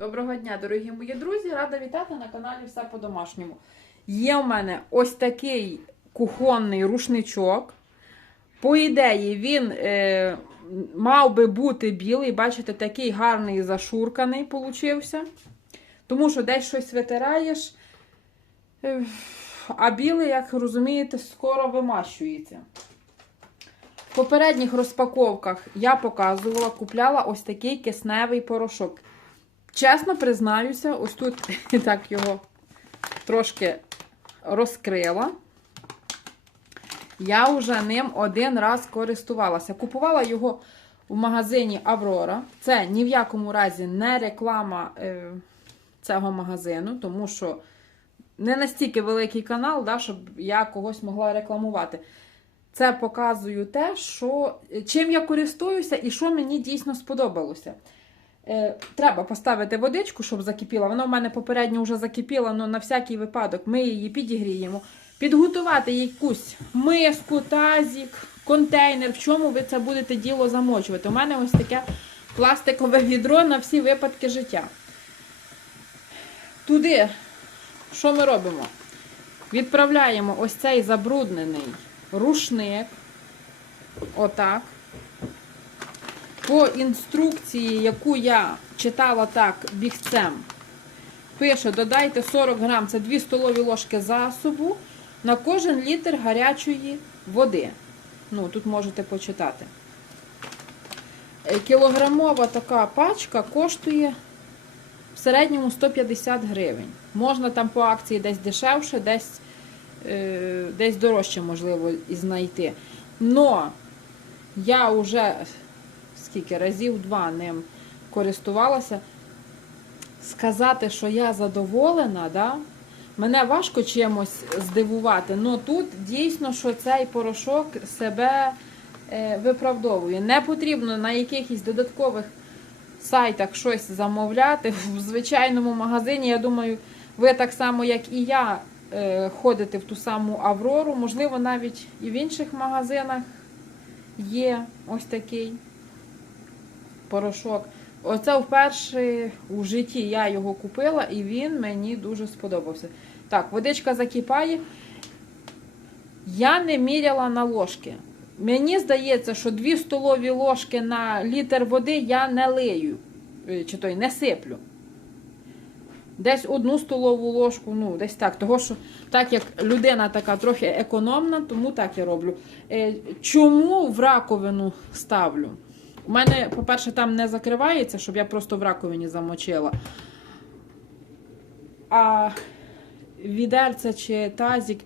Доброго дня, дорогі мої друзі! Рада вітати на каналі Все по-домашньому. Є в мене ось такий кухонний рушничок. По ідеї, він е, мав би бути білий. Бачите, такий гарний зашурканий получився. Тому що десь щось витираєш, е, а білий, як розумієте, скоро вимащується. В попередніх розпаковках я показувала, купляла ось такий кисневий порошок. Чесно признаюся, ось тут так його трошки розкрила. Я вже ним один раз користувалася. Купувала його в магазині Аврора. Це ні в якому разі не реклама е, цього магазину, тому що не настільки великий канал, да, щоб я когось могла рекламувати. Це показую те, що, чим я користуюся і що мені дійсно сподобалося. Е, треба поставити водичку, щоб закипіла. Вона в мене попередньо вже закипіла, але на всякий випадок ми її підігріємо. Підготувати якусь миску, тазік, контейнер, в чому ви це будете діло замочувати. У мене ось таке пластикове відро на всі випадки життя. Туди, що ми робимо? Відправляємо ось цей забруднений рушник. Отак. По інструкції, яку я читала так бігцем, пише: додайте 40 грам, це 2 столові ложки засобу на кожен літр гарячої води. Ну, тут можете почитати. Е, Кілограмова така пачка коштує в середньому 150 гривень. Можна там по акції десь дешевше, десь, е, десь дорожче, можливо, і знайти. Но я вже скільки разів два ним користувалася. Сказати, що я задоволена, да? мене важко чимось здивувати. але тут дійсно, що цей порошок себе е, виправдовує. Не потрібно на якихось додаткових сайтах щось замовляти. В звичайному магазині, я думаю, ви так само, як і я, е, ходите в ту саму Аврору. Можливо, навіть і в інших магазинах є ось такий порошок. Оце вперше у житті я його купила і він мені дуже сподобався. Так, водичка закипає. Я не міряла на ложки. Мені здається, що 2 столові ложки на літр води я не лию, Е, чи той не сиплю. Десь одну столову ложку, ну, десь так. Того, що так як людина така трохи економна, тому так я роблю. Е, Чому в раковину ставлю? У мене, по-перше, там не закривається, щоб я просто в раковині замочила. А відерце чи тазик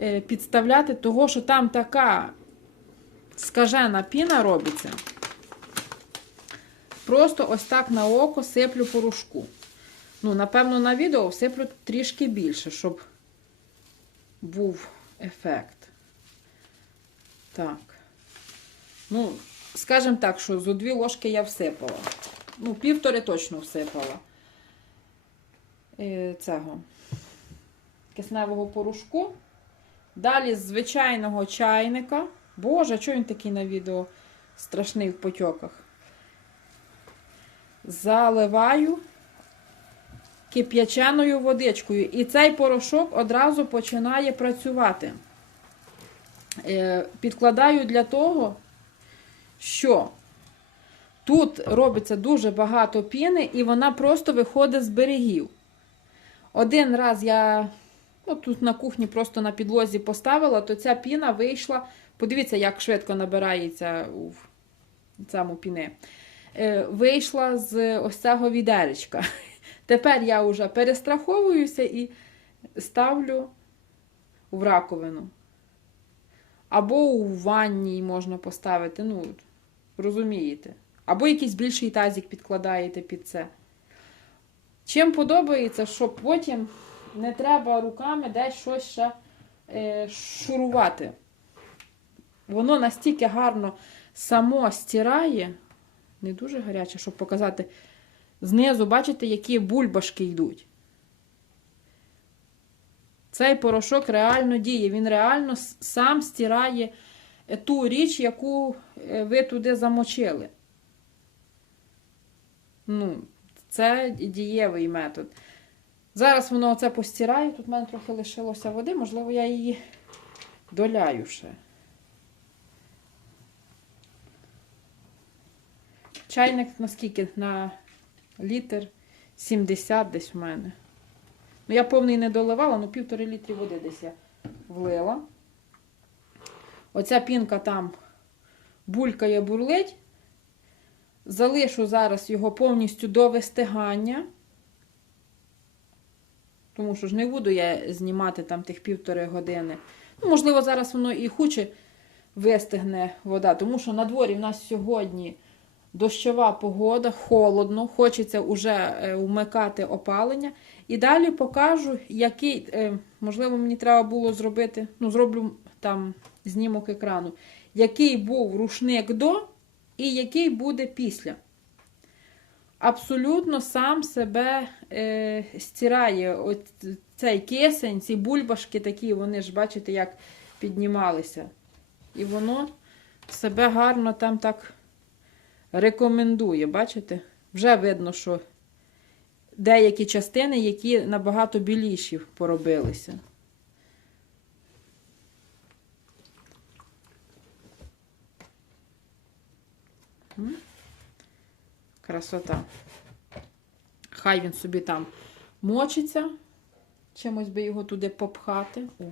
е, підставляти, того, що там така скажена піна робиться. Просто ось так на око сиплю порошку. Ну, напевно, на відео всиплю трішки більше, щоб був ефект. Так. Ну, скажімо так, що зо дві ложки я всипала. Ну, півтори точно всипала. Е, Цього кисневого порошку. Далі з звичайного чайника. Боже, чого він такий на відео страшний в потьоках? Заливаю кип'яченою водичкою. І цей порошок одразу починає працювати. Е, Підкладаю для того, що тут робиться дуже багато піни, і вона просто виходить з берегів. Один раз я ну, тут на кухні просто на підлозі поставила, то ця піна вийшла. Подивіться, як швидко набирається у цьому піни. Е, Вийшла з ось цього відеречка. Тепер я вже перестраховуюся і ставлю в раковину. Або у ванні можна поставити, ну, розумієте. Або якийсь більший тазик підкладаєте під це. Чим подобається, що потім не треба руками десь щось ще е, шурувати. Воно настільки гарно само стирає, не дуже гаряче, щоб показати. Знизу, бачите, які бульбашки йдуть. Цей порошок реально діє. Він реально сам стирає ту річ, яку е, ви туди замочили. Ну, Це дієвий метод. Зараз воно оце постирає. Тут в мене трохи лишилося води, можливо, я її доляю ще. Чайник наскільки? На літр 70 десь в мене. Ну, я повний не доливала, ну півтори літрі води десь я влила. Оця пінка там булькає, бурлить. Залишу зараз його повністю до вистигання. Тому що ж не буду я знімати там тих півтори години. Ну, можливо, зараз воно і хуче вистигне вода, тому що на дворі в нас сьогодні дощова погода, холодно, хочеться вже е, вмикати опалення. І далі покажу, який, е, можливо, мені треба було зробити, ну, зроблю там знімок екрану, який був рушник до і який буде після. Абсолютно сам себе е, стирає от цей кисень, ці бульбашки такі, вони ж, бачите, як піднімалися. І воно себе гарно там так рекомендує. Бачите? Вже видно, що деякі частини, які набагато біліші поробилися. Красота. Хай він собі там мочиться. Чимось би його туди попхати. О,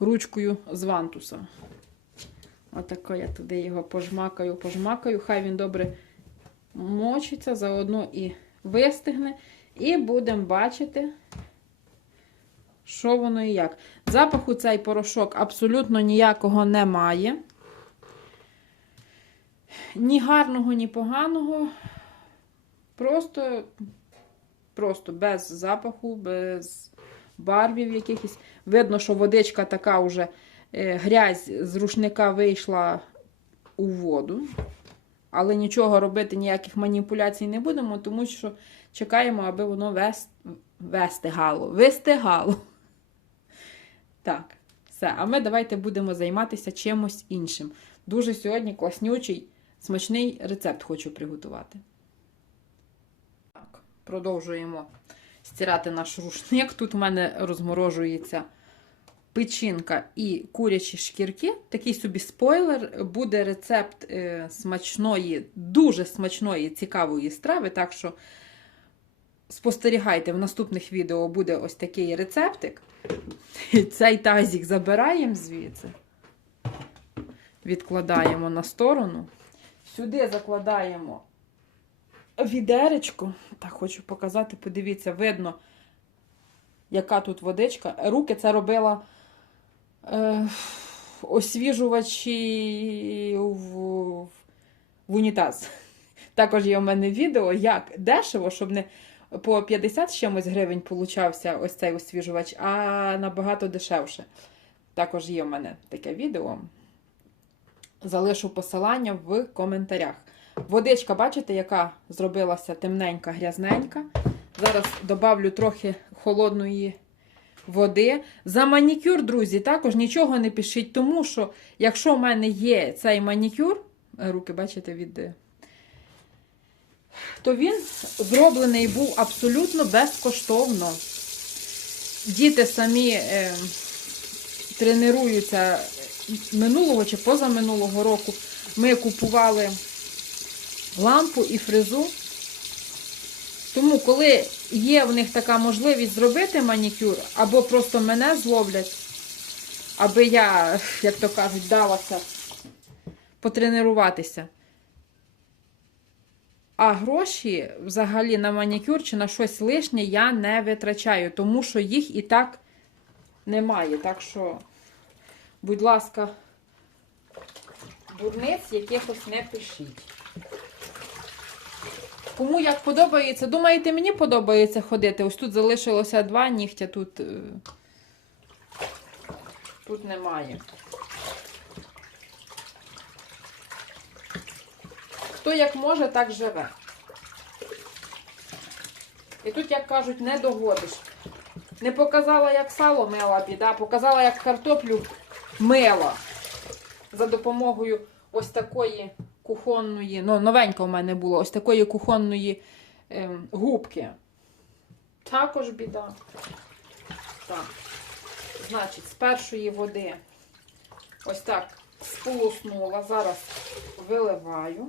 ручкою з вантуса. Отако я туди його пожмакаю, пожмакаю. Хай він добре мочиться, заодно і вистигне. І будемо бачити, що воно і як. Запаху цей порошок абсолютно ніякого немає. Ні гарного, ні поганого. Просто, просто без запаху, без барвів якихось. Видно, що водичка така вже е, грязь з рушника вийшла у воду. Але нічого робити, ніяких маніпуляцій не будемо, тому що чекаємо, аби воно вес... вестигало. Вистигало. Так, все. А ми давайте будемо займатися чимось іншим. Дуже сьогодні класнючий, смачний рецепт хочу приготувати. Продовжуємо стирати наш рушник. Тут у мене розморожується печінка і курячі шкірки. Такий собі спойлер. Буде рецепт е, смачної, дуже смачної, цікавої страви. Так що спостерігайте, в наступних відео буде ось такий рецептик. Цей тазик забираємо звідси, відкладаємо на сторону. Сюди закладаємо відеречко. Так, хочу показати, подивіться, видно, яка тут водичка. Руки це робила е, освіжувачі в, в, в унітаз. Також є у мене відео, як дешево, щоб не по 50 чимось гривень получався ось цей освіжувач, а набагато дешевше. Також є у мене таке відео. Залишу посилання в коментарях. Водичка, бачите, яка зробилася темненька, грязненька. Зараз добавлю трохи холодної води. За манікюр, друзі, також нічого не пишіть, тому що, якщо в мене є цей манікюр, руки, бачите, від. То він зроблений був абсолютно безкоштовно. Діти самі е, тренуються минулого чи позаминулого року. Ми купували лампу і фрезу. Тому, коли є в них така можливість зробити манікюр, або просто мене зловлять, аби я, як то кажуть, далася потренуватися. А гроші взагалі на манікюр чи на щось лишнє я не витрачаю, тому що їх і так немає. Так що, будь ласка, дурниць якихось не пишіть. Кому як подобається, думаєте, мені подобається ходити? Ось тут залишилося два нігтя, тут, е, тут немає. Хто як може, так живе. І тут, як кажуть, не догодиш. Не показала, як сало мила біда, показала, як картоплю мила за допомогою ось такої кухонної, ну, новенька в мене було, ось такої кухонної ем, губки. Також біда. Так. Значить, з першої води ось так сполоснула. Зараз виливаю.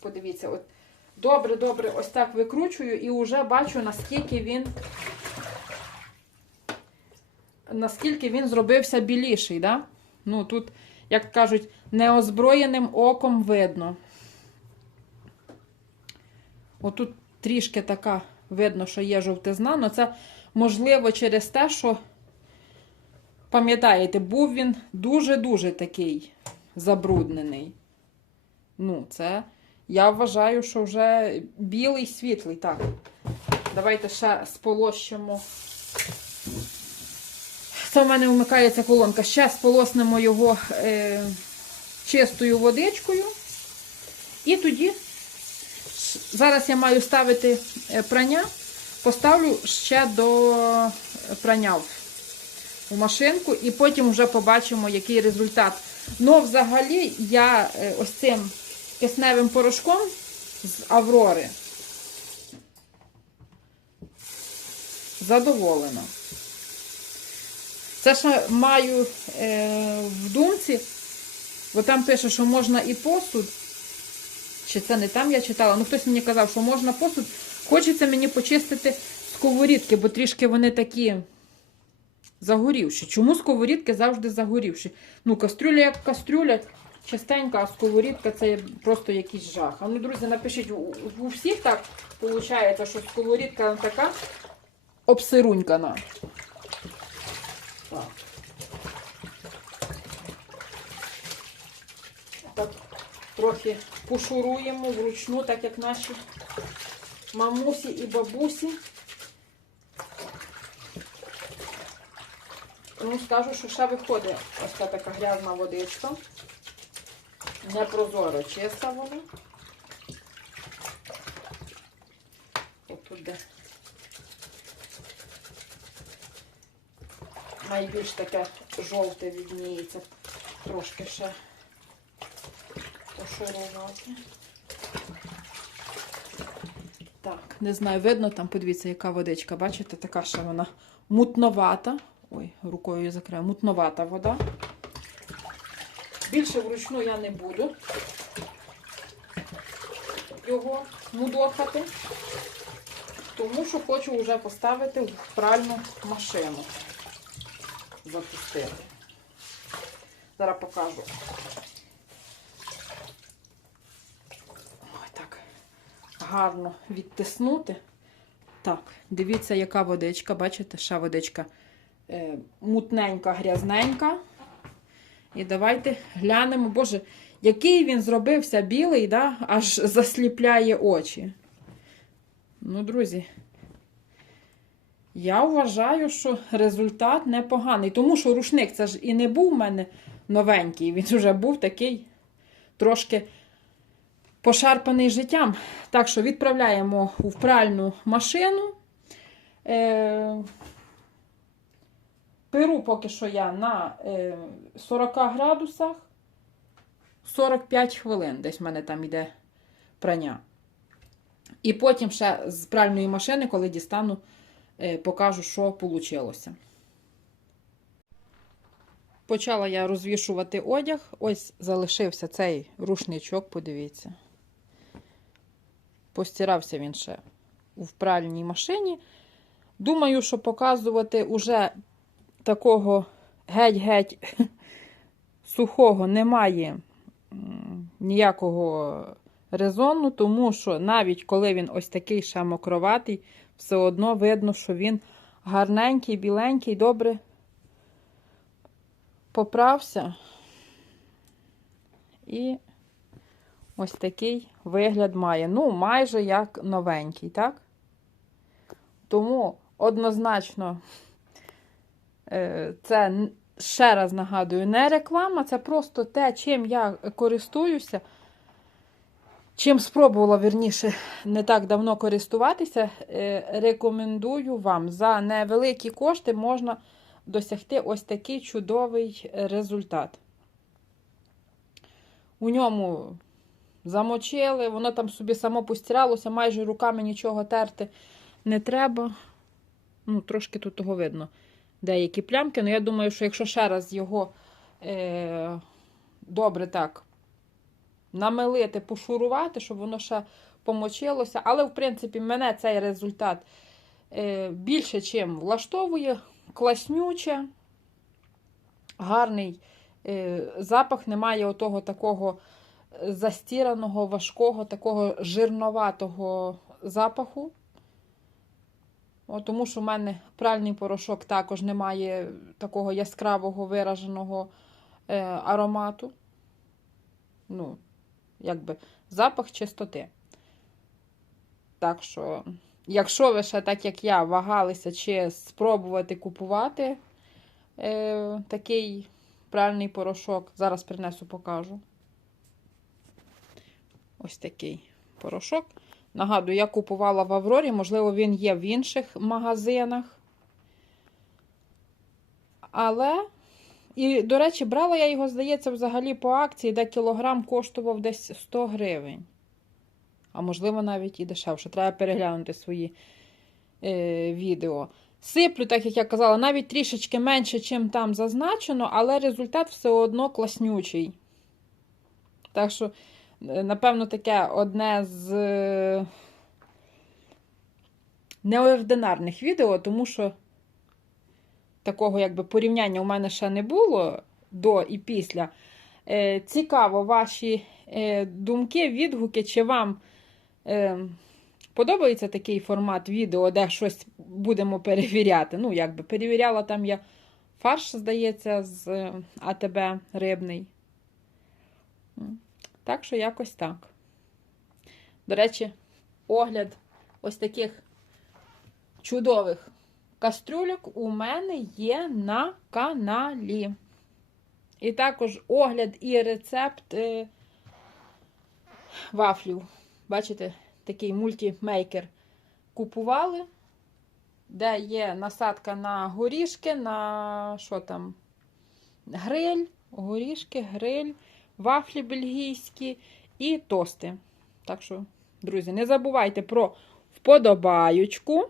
Подивіться, от добре-добре ось так викручую і вже бачу, наскільки він наскільки він зробився біліший, да? Ну, тут, як кажуть, неозброєним оком видно. Отут трішки така видно, що є жовтизна, але це можливо через те, що, пам'ятаєте, був він дуже-дуже такий забруднений. Ну, це я вважаю, що вже білий світлий. Так. Давайте ще сполощимо. Це в мене вмикається колонка. Ще сполоснемо його е, чистою водичкою. І тоді, зараз я маю ставити е, прання, поставлю ще до прання в- машинку, і потім вже побачимо, який результат. Ну, взагалі, я е, ось цим кисневим порошком з Аврори задоволена. Це ще маю е, в думці, бо там пише, що можна і посуд. Чи це не там я читала? Ну хтось мені казав, що можна посуд. Хочеться мені почистити сковорідки, бо трішки вони такі загорівші. Чому сковорідки завжди загорівші? Ну, кастрюля як кастрюля, частенька, а сковорідка це просто якийсь жах. А ну, друзі, напишіть, у, у всіх так виходить, що сковорідка така обсирунькана. Так. Так, трохи пошуруємо вручну, так як наші мамусі і бабусі. Ну, скажу, що ще виходить ось та така грязна водичка. Не прозоро, чиста вона. Отут де найбільш таке жовте відніється. Трошки ще пошурувати. Так, не знаю, видно там, подивіться, яка водичка. Бачите, така ще вона мутновата. Ой, рукою закрию, мутновата вода. Більше вручну я не буду його мудохати, тому що хочу вже поставити в пральну машину запустити. Зараз покажу. Ой, так гарно відтиснути. Так, дивіться, яка водичка. Бачите, ще водичка е, мутненька, грязненька. І давайте глянемо, боже, який він зробився білий, да? аж засліпляє очі. Ну, друзі, я вважаю, що результат непоганий. Тому що рушник це ж і не був у мене новенький. Він вже був такий трошки пошарпаний життям. Так що відправляємо у пральну машину. Е, Перу поки що я на е, 40 градусах 45 хвилин. Десь в мене там йде прання. І потім ще з пральної машини, коли дістану, е, покажу, що вийшло. Почала я розвішувати одяг. Ось залишився цей рушничок, подивіться. Постирався він ще в пральній машині. Думаю, що показувати уже такого геть-геть сухого немає ніякого резону, тому що навіть коли він ось такий ще мокроватий, все одно видно, що він гарненький, біленький, добре поправся. І ось такий вигляд має. Ну, майже як новенький, так? Тому однозначно е, це ще раз нагадую, не реклама, це просто те, чим я користуюся. Чим спробувала вірніше не так давно користуватися, е, рекомендую вам за невеликі кошти можна досягти ось такий чудовий результат. У ньому замочили, воно там собі само постиралося, майже руками нічого терти не треба. Ну, трошки тут того видно. Деякі плямки. Ну, я думаю, що якщо ще раз його е, добре так намилити, пошурувати, щоб воно ще помочилося. Але, в принципі, мене цей результат е, більше, чим влаштовує, класнюче, гарний е, запах, немає отого такого застіраного, важкого, такого жирноватого запаху. О, тому що в мене пральний порошок також не має такого яскравого вираженого е, аромату. Ну, якби запах чистоти. Так що, якщо ви ще, так як я, вагалися, чи спробувати купувати е, такий пральний порошок, зараз принесу, покажу. Ось такий порошок. Нагадую, я купувала в Аврорі, можливо, він є в інших магазинах. Але, і, до речі, брала я його, здається, взагалі по акції, де кілограм коштував десь 100 гривень. А можливо, навіть і дешевше. Треба переглянути свої е, відео. Сиплю, так як я казала, навіть трішечки менше, чим там зазначено, але результат все одно класнючий. Так що, е, напевно, таке одне з е, неординарних відео, тому що такого якби порівняння у мене ще не було до і після. Е, цікаво ваші е, думки, відгуки, чи вам е, подобається такий формат відео, де щось будемо перевіряти. Ну, якби перевіряла там я фарш, здається, з е, АТБ рибний. Так що якось так. До речі, огляд ось таких чудових кастрюльок у мене є на каналі. І також огляд і рецепт е, вафлів. Бачите, такий мультімейкер купували, де є насадка на горішки, на що там? Гриль, горішки, гриль, вафлі бельгійські і тости. Так що, друзі, не забувайте про вподобаючку,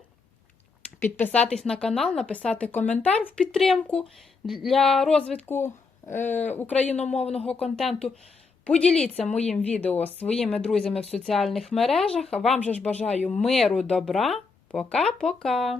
підписатись на канал, написати коментар в підтримку для розвитку е, україномовного контенту. Поділіться моїм відео з своїми друзями в соціальних мережах. Вам же ж бажаю миру, добра. Пока-пока!